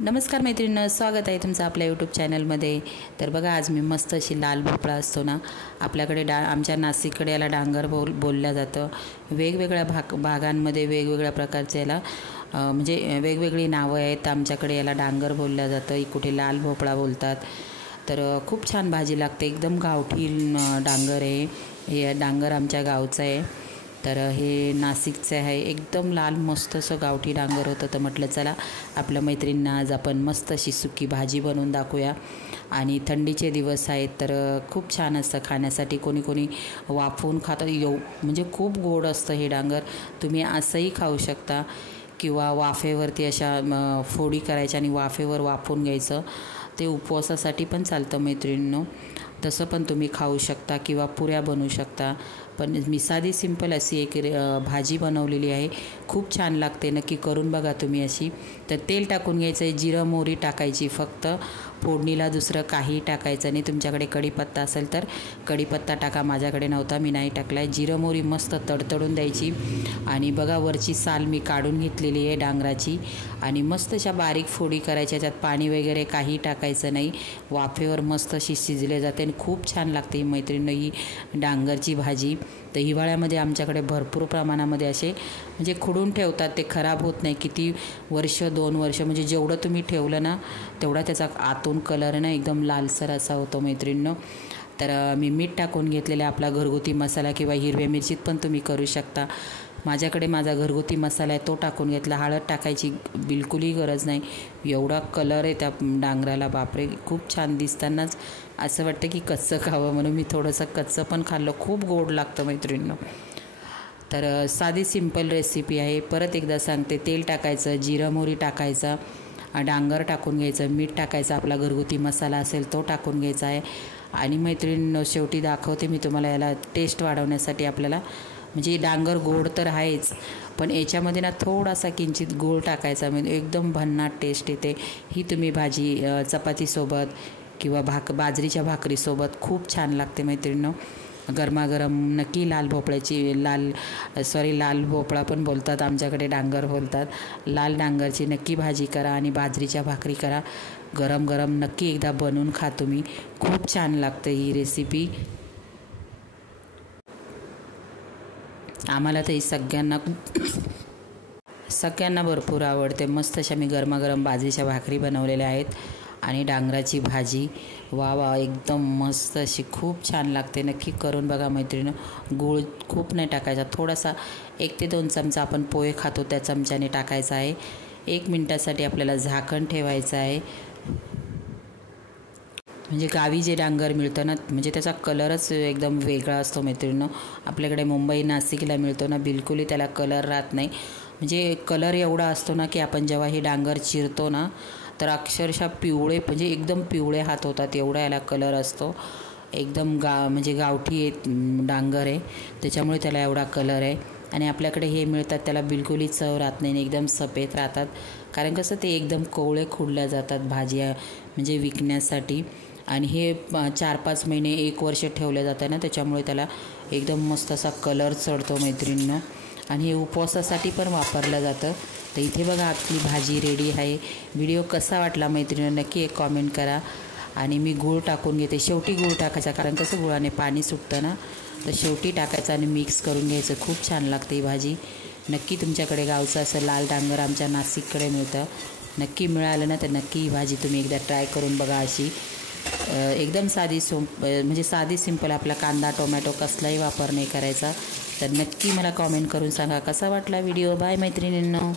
नमस्कार मैत्रिणींनो, स्वागत आहे तुमचं आपल्या यूट्यूब चॅनलमध्ये। तर बघा, आज मी मस्त अशी लाल भोपळा असतो ना, आपल्याकडे आमच्या नाशिककडे याला डांगर बोलल्या जातं। वेगवेगळ्या भागांमध्ये वेगवेगळ्या प्रकारचे याला म्हणजे वेगवेगळी नावं आहेत। आमच्याकडे याला डांगर बोलल्या जातं, कुठे लाल भोपळा बोलतात। तर खूप छान भाजी लागते, एकदम गावठी डांगर आहे हे। डांगर आमच्या गावचं आहे, तर हे नाशिकचं आहे। एकदम लाल मस्त असं गावठी डांगर होतं। तर म्हटलं चला आपल्या मैत्रिणींना आज आपण मस्त अशी सुकी भाजी बनवून दाखवूया। आणि थंडीचे दिवस आहेत, तर खूप छान असतं खाण्यासाठी। कोणी कोणी वाफवून खातात, म्हणजे खूप गोड असतं हे डांगर। तुम्ही असंही खाऊ शकता किंवा वाफेवरती अशा फोडी करायच्या आणि वाफेवर वाफवून घ्यायचं। ते उपवासासाठी पण चालतं मैत्रिणींनो, तसं पण तुम्ही खाऊ शकता किंवा पुऱ्या बनवू शकता। पण मी साधी सिंपल अशी एक भाजी बनवलेली आहे, खूप छान लागते। नक्की करून बघा तुम्ही अशी। तर तेल टाकून घ्यायचं आहे, जिरं मोहरी टाकायची फक्त फोडणीला, दुसरं काही टाकायचं नाही। तुमच्याकडे कढीपत्ता असेल तर कढीपत्ता टाका, माझ्याकडे नव्हता मी नाही टाकला आहे। जिरं मोहरी मस्त तडतडून द्यायची आणि बघा वरची साल मी काढून घेतलेली आहे डांगराची। आणि मस्त अशा बारीक फोडी करायच्या, त्याच्यात पाणी वगैरे काही टाकायचं नाही। वाफेवर मस्त अशी शिजले जाते आणि खूप छान लागते मैत्रिणींनो ही डांगरची भाजी। तर हिवाळ्यामध्ये आमच्याकडे भरपूर प्रमाणामध्ये असे म्हणजे खुडून ठेवतात, ते खराब होत नाही। किती वर्ष 2 वर्ष म्हणजे जेवढं तुम्ही ठेवलं ना तेवढा त्याचा आतून कलर ना एकदम लालसर असा होतो मैत्रिणींनो। तर मी मीठ टाकून घेतलेला आपला घरगुती मसाला किंवा हिरव्या मिरचीत पण तुम्ही करू शकता। माझ्याकडे माझा घरगुती मसाला आहे तो टाकून घेतला। हळद टाकायची बिलकुलही गरज नाही, एवढा कलर आहे त्या डांगराला, बापरे खूप छान। दिसतानाच असं वाटतं की कच्चं खावं, म्हणून मी थोडंसं कच्चं पण खाल्लं, खूप गोड लागतं मैत्रिणींनो। तर साधी सिंपल रेसिपी आहे। परत एकदा सांगते, तेल टाकायचं, जिरं मोहरी टाकायचा, डांगर टाकून घ्यायचं, मीठ टाकायचं, आपला घरगुती मसाला असेल तो टाकून घ्यायचा आहे। आणि मैत्रिणींनो शेवटी दाखवते मी तुम्हाला, याला टेस्ट वाढवण्यासाठी आपल्याला म्हणजे डांगर गोड तर आहेच, पण याच्यामध्ये ना थोडासा किंचित गूळ टाकायचा, म्हणजे एकदम भन्नाट टेस्ट येते ही। तुम्ही भाजी चपातीसोबत किंवा बाजरीच्या भाकरीसोबत खूप छान लागते मैत्रिणींनो, गरमागरम। नक्की लाल भोपळा पण बोलतात आमच्याकडे, डांगर बोलतात। लाल डांगरची नक्की भाजी करा आणि बाजरीच्या भाकरी करा गरम गरम, नक्की एकदा बनवून खा तुम्ही, खूप छान लागते ही रेसिपी। आम्हाला तर ही सगळ्यांना भरपूर आवडते। मस्त अशा मी गरमागरम बाजरीच्या भाकरी बनवलेल्या आहेत आणि डांगराची भाजी, वा वा एकदम मस्त अशी खूप छान लागते। नक्की करून बघा मैत्रिणी। गूळ खूप नाही टाकायचा, थोडासा 1 ते 2 चमचा आपण पोहे खातो त्या चमच्याने टाकायचा आहे। 1 मिनिटासाठी आपल्याला झाकण ठेवायचं आहे। म्हणजे गावी जे डांगर मिळतं ना, म्हणजे त्याचा कलरच एकदम वेगळा असतो मैत्रिणींनो। आपल्याकडे मुंबई नाशिकला मिळतो ना, बिलकुलही त्याला कलर राहत नाही। म्हणजे कलर एवढा असतो ना की आपण जेव्हा हे डांगर चिरतो ना तर अक्षरशः पिवळे, म्हणजे एकदम पिवळे हात होतात, एवढा याला कलर असतो। एकदम म्हणजे गावठी डांगर आहे, त्याच्यामुळे त्याला एवढा कलर आहे। आणि आपल्याकडे हे मिळतात त्याला बिलकुलही चव राहत नाही, एकदम सफेद राहतात। कारण कसं ते एकदम कोवळे खुडल्या जातात भाज्या म्हणजे विकण्यासाठी, आणि हे 4-5 महिने 1 वर्ष ठेवलं जातं ना, त्याच्यामुळे त्याला एकदम मस्त असा कलर चढतो मैत्रिणींनो। आणि हे उपवासासाठी पण वापरलं जातं। तर इथे बघा आपली भाजी रेडी आहे। व्हिडिओ कसा वाटला मैत्रिणींनो नक्की एक कॉमेंट करा। आणि मी गूळ टाकून घेते, शेवटी गूळ टाकायचा, कारण कसं गुळाने पाणी सुटतं ना, तर शेवटी टाकायचं आणि मिक्स करून घ्यायचं। खूप छान लागते ही भाजी। नक्की तुमच्याकडे गावचं असं लाल डांगर आमच्या नाशिककडे मिळतं, नक्की मिळालं ना तर नक्की ही भाजी तुम्ही एकदा ट्राय करून बघा। अशी एकदम म्हणजे साधी सिंपल, आपला कांदा टोमॅटो कसलाही वापर नाही करायचा। तर नक्की मला कॉमेंट करून सांगा कसा वाटला व्हिडिओ। बाय मैत्रिणींनो।